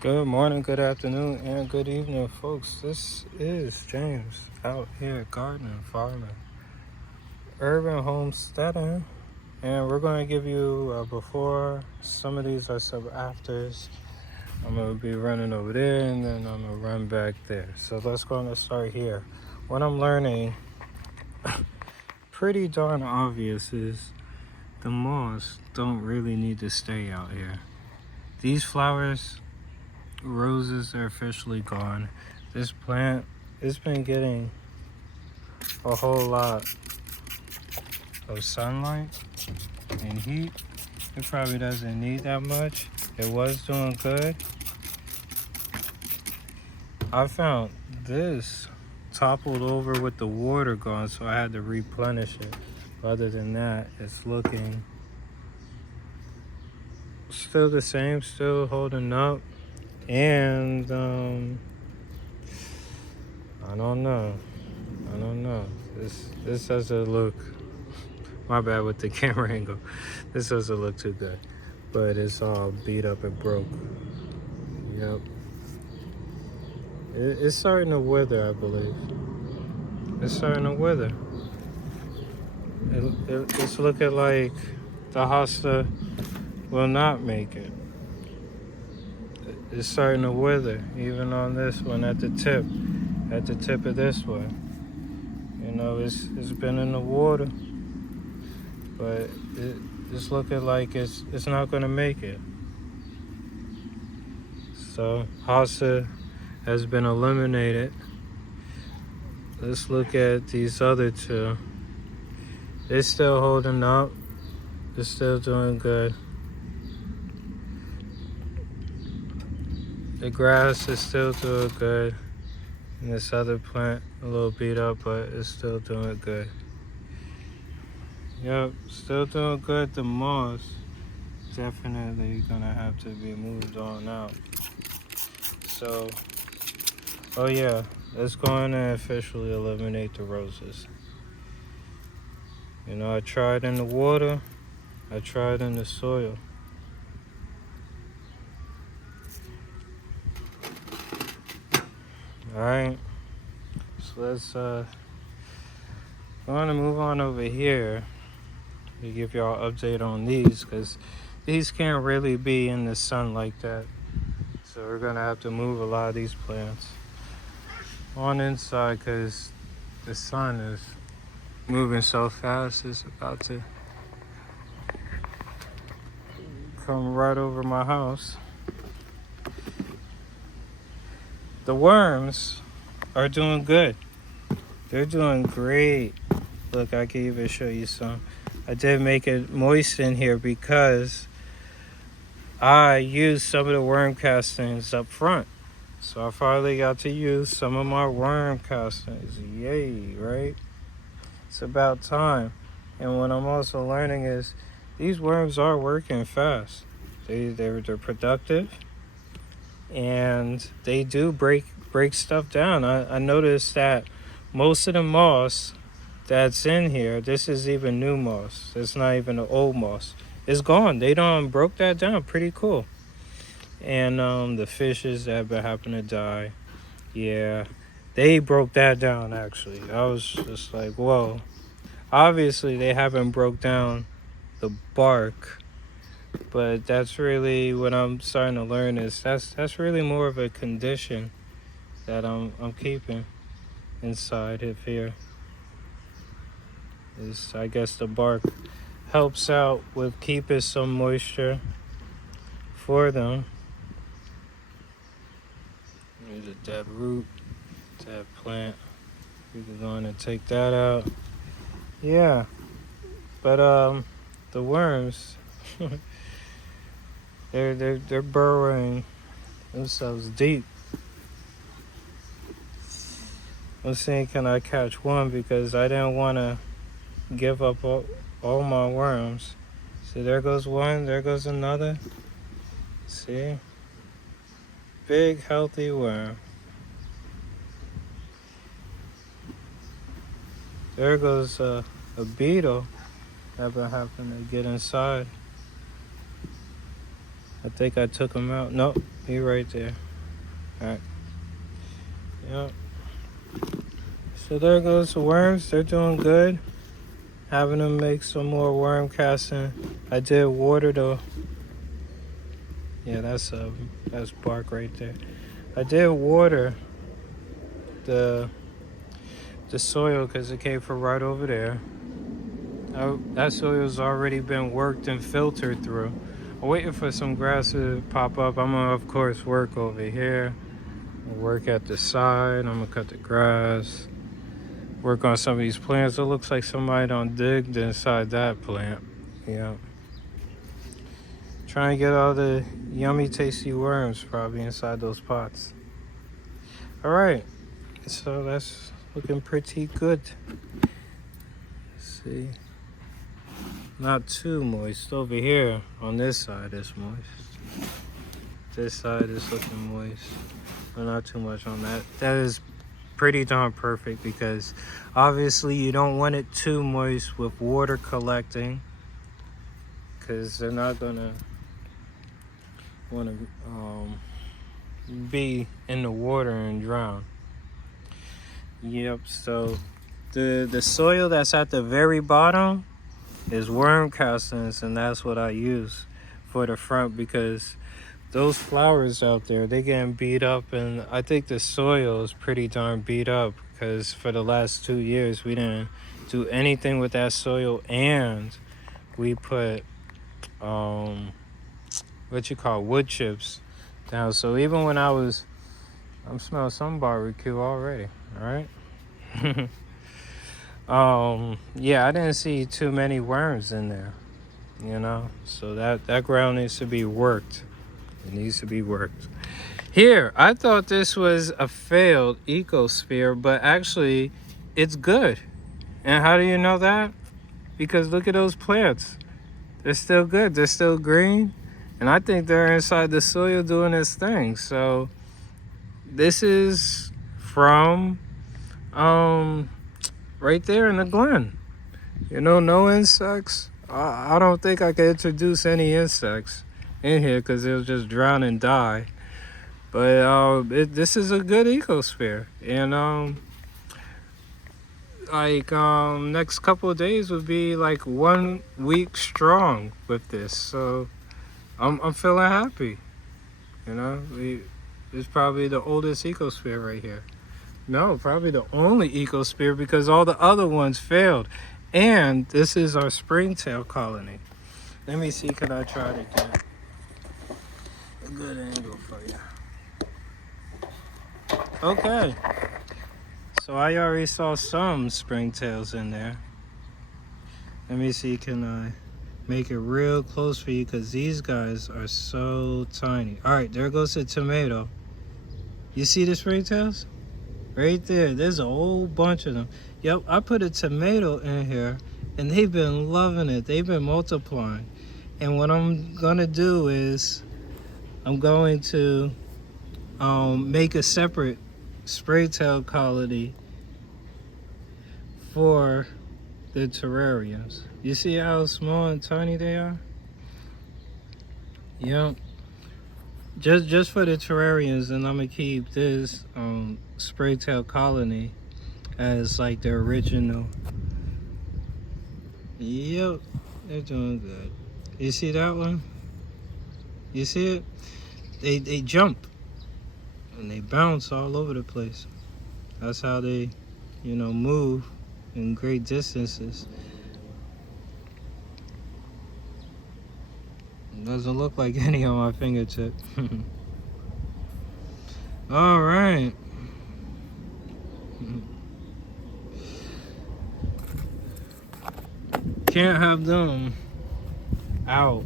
Good morning, good afternoon, and good evening, folks. This is James out here gardening, farming, urban homesteading, and we're going to give you a before. Some of these are some afters. I'm going to be running over there, and then I'm going to run back there. So let's go and start here. What I'm learning, pretty darn obvious, is the moths don't really need to stay out here. These flowers, roses, are officially gone. This plant, it's been getting a whole lot of sunlight and heat. It probably doesn't need that much. It was doing good. I found this toppled over with the water gone, so I had to replenish it. Other than that, it's looking still the same, still holding up. And I don't know. This doesn't look, my bad with the camera angle. This doesn't look too good. But it's all beat up and broke. Yep. It's starting to wither, I believe. It's starting to wither. It's looking like the hosta will not make it. It's starting to wither, even on this one at the tip of this one. You know, it's been in the water, but it's looking like it's not going to make it. So hosta has been eliminated. Let's look at these other two. It's still holding up. It's still doing good. The grass is still doing good. And this other plant, a little beat up, but it's still doing good. Yep, still doing good. The moss definitely gonna have to be moved on out. So, oh yeah, let's go in and officially eliminate the roses. You know, I tried in the water, I tried in the soil. Alright, so let's go on and move on over here to give y'all an update on these, because these can't really be in the sun like that. So we're gonna have to move a lot of these plants on inside because the sun is moving so fast. It's about to come right over my house. The worms are doing good. They're doing great. Look, I can even show you some. I did make it moist in here because I used some of the worm castings up front. So I finally got to use some of my worm castings. Yay, right? It's about time. And what I'm also learning is these worms are working fast. They're productive, and they do break stuff down. I noticed that most of the moss that's in here, this is even new moss. It's not even the old moss. It's gone. They done broke that down. Pretty cool. And the fishes that have happened to die, yeah, they broke that down actually. I was just like, whoa. Obviously, they haven't broke down the bark, but that's really what I'm starting to learn is that's really more of a condition that I'm keeping inside of here. Is I guess the bark helps out with keeping some moisture for them. There's a dead root, dead plant. We can go in and take that out. Yeah, but the worms, they're burrowing themselves deep. I'm saying, can I catch one? Because I didn't want to give up all my worms. So there goes one, there goes another. See? Big, healthy worm. There goes a beetle that happened to get inside. I think I took him out. Nope, he right there. All right. Yep. So there goes the worms. They're doing good. Having them make some more worm casting. I did water the. Yeah, that's bark right there. I did water the soil because it came from right over there. That soil's already been worked and filtered through. I'm waiting for some grass to pop up. I'm gonna of course work over here. Work at the side. I'm gonna cut the grass. Work on some of these plants. It looks like somebody done digged inside that plant. Yeah. Trying to get all the yummy, tasty worms probably inside those pots. All right. So that's looking pretty good. Let's see. Not too moist. Over here on this side is moist. This side is looking moist. But not too much on that. That is pretty darn perfect because obviously you don't want it too moist with water collecting because they're not gonna want to be in the water and drown. Yep. So the soil that's at the very bottom is worm castings, and that's what I use for the front because those flowers out there, they getting beat up, and I think the soil is pretty darn beat up because for the last 2 years we didn't do anything with that soil, and we put wood chips down. So even when I'm smelling some barbecue already. All right. Yeah, I didn't see too many worms in there, so that ground needs to be worked. It needs to be worked. Here, I thought this was a failed ecosphere, but actually it's good. And how do you know that? Because look at those plants. They're still good. They're still green. And I think they're inside the soil doing its thing. So this is from right there in the glen. No insects. I don't think I can introduce any insects in here because it'll just drown and die. But this is a good ecosphere. And next couple of days would be like 1 week strong with this. So I'm feeling happy. It's probably the oldest ecosphere right here. No, probably the only ecosphere because all the other ones failed. And this is our springtail colony. Let me see, can I try to get a good angle for you? Okay. So I already saw some springtails in there. Let me see, can I make it real close for you because these guys are so tiny. All right, there goes the tomato. You see the springtails? Right there, there's a whole bunch of them. Yep, I put a tomato in here and they've been loving it. They've been multiplying. And what I'm gonna do is I'm going to make a separate springtail colony for the terrariums. You see how small and tiny they are? Yep. Just for the terrariums, and I'm gonna keep this springtail colony as like the original. Yep, they're doing good. You see that one? You see it? They jump and they bounce all over the place. That's how they, move in great distances. It doesn't look like any on my fingertip. All right. Can't have them out,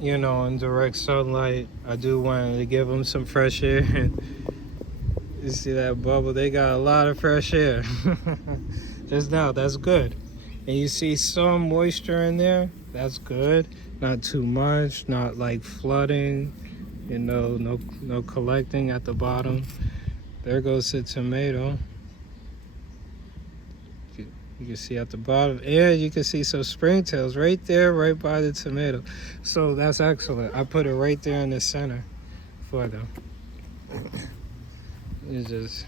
in direct sunlight. I do want to give them some fresh air. You see that bubble? They got a lot of fresh air. Just now, that's good. And you see some moisture in there. That's good. Not too much. Not like flooding. No collecting at the bottom. There goes the tomato. You can see at the bottom, and you can see some springtails right there, right by the tomato. So that's excellent. I put it right there in the center for them. It's just,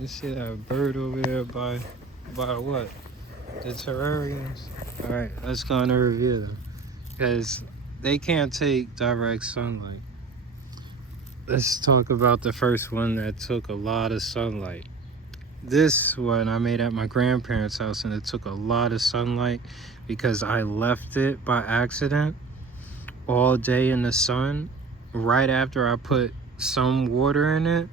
you see that bird over there by what? The terrariums. All right, let's go and review them because they can't take direct sunlight. Let's talk about the first one that took a lot of sunlight. This one I made at my grandparents' house, and it took a lot of sunlight because I left it by accident all day in the sun right after I put some water in it,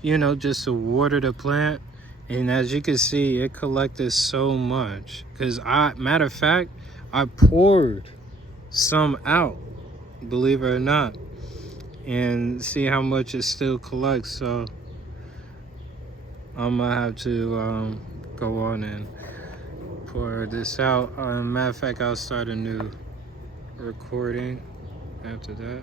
you know, just to water the plant. And as you can see, it collected so much because matter of fact, I poured some out, believe it or not, and see how much it still collects. So I'm gonna have to go on and pour this out. Matter of fact, I'll start a new recording after that.